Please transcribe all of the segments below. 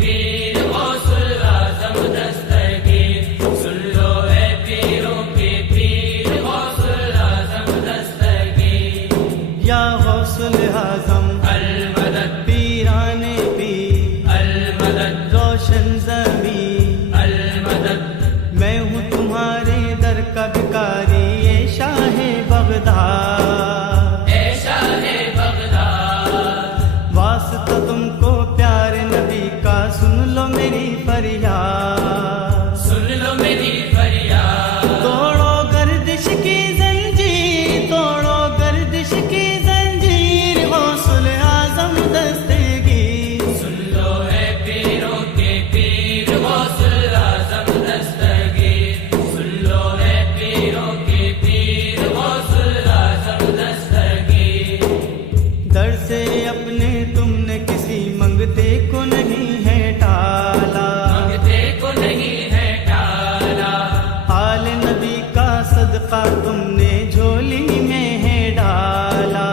पीर गौसुल आजम दस्तगीर, सुन लो ए पीरों के पीर गौसुल आजम दस्तगीर। या गौसुल आजम अल मदद, पीराने पीर अल मदद, रोशन ज़मीं अल मदद। मैं हूँ तुम्हारे दर का भिखारी ये शाहे बगदाद, ए शाहे बगदाद, वास्ता तुमको प्यारे नबी का, सुन लो मेरी फरियाद, सुन लो मेरी फरियाद। तोड़ो गर्दिश की जंजीर, तोड़ो गर्दिश की जंजीर, गौसुल आजम दस्तगीर। सुन लो ए पीरों के पीर गौसुल आजम दस्तगीर, सुन लो ए पीरों के पीर गौसुल आजम दस्तगीर। दर से अपने तुमने किसी मंगते को नहीं है टाला, मांगते को नहीं है टाला, आल नबी का सदका तुमने झोली में है डाला।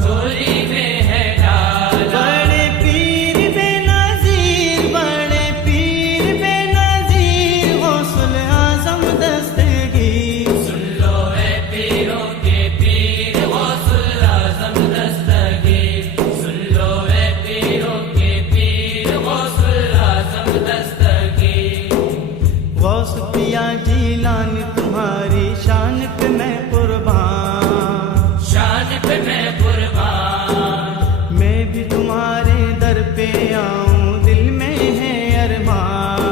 झोली में है डाला। बड़े पीर बेनज़ीर, बड़े पीर बेनज़ीर, गौसुल आजम दस्तगीर। सुन लो ए पीरों के पीर गौसुल आजम दस्तगीर, सुन लो ए पीरों के पीर गौसुल आजम दस्तगीर। गौस पिया जीलानी तुम्हारी शान पे मैं कुर्बान, शान पे मैं कुर्बान, मैं भी तुम्हारे दर पे आऊं, दिल में है अरमान।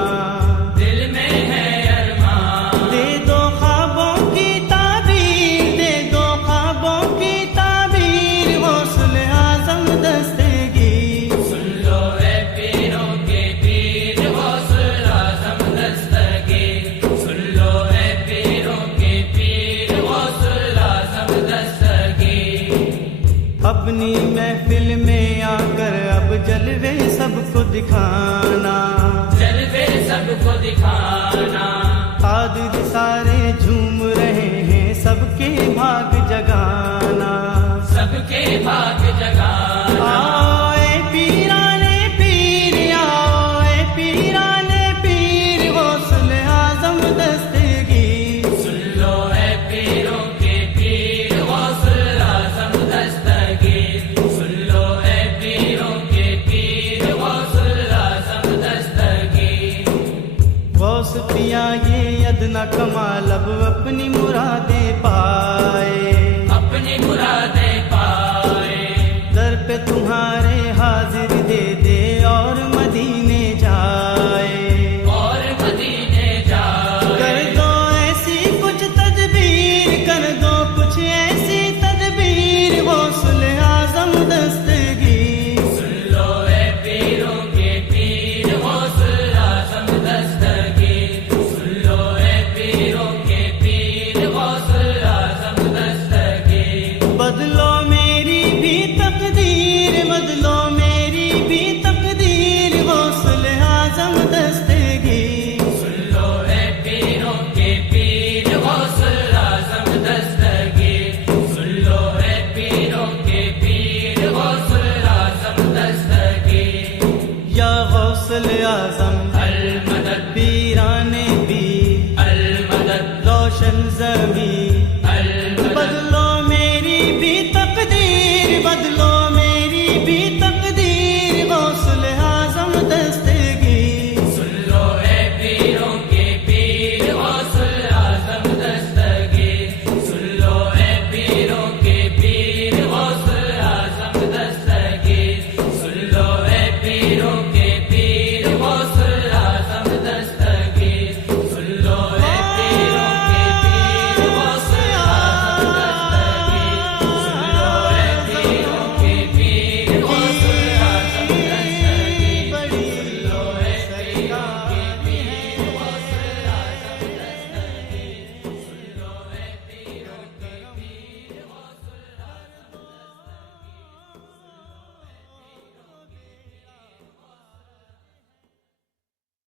दिल में है अरमान। दे दो ख्वाबों की ताबीर, दे दो ख्वाबों की ताबीर, गौसुल आजम दस्तगीर। सुन लो ए पीरों के पीर गौसुल आजम दस्तगीर, सुन लो ए पीरों के पीर गौसुल आजम दस्तगीर। अपनी महफिल में आकर अब जलवे सबको दिखाना, जलवे सबको दिखाना, कादिर सारे झूम रहे हैं सबके भाग जगाना। सबके भाग जगाना। आओ ए पीराने पीर, आओ ए पीराने पीर, गौसुल आजम दस्तगीर। सुन लो ए पीरों के पीर गौसुल आजम दस्तगीर, सुन लो ए पीरों के पीर गौसुल आजम दस्तगीर। गौस पिया ये अदना कमाल अब अपनी मुरादें पाए, अपनी मुरादें पाए, दर पे तुम्हारे हाजिर दे दे और मदीने जाए। और मदीने जाए। कर दो ऐसी कुछ तदबीर, कर दो कुछ ऐसी तदबीर, गौसुल आजम दस्तगीर। सुन लो ए पीरों के पीर गौसुल आजम दस्तगीर, सुन लो ए पीरों के पीर गौसुल आजम दस्तगीर। बदलो मेरी भी तकदीर, बदलो मेरी भी तकदीर, गौसुल आजम दस्तगीर। सुन लो ए पीरों के पीर गौसुल आजम दस्तगीर, सुन लो ए पीरों के पीर गौसुल आजम दस्तगीर। या गौसुल आजम अल मदद, पीराने पीर अल मदद, रोशन ज़मीं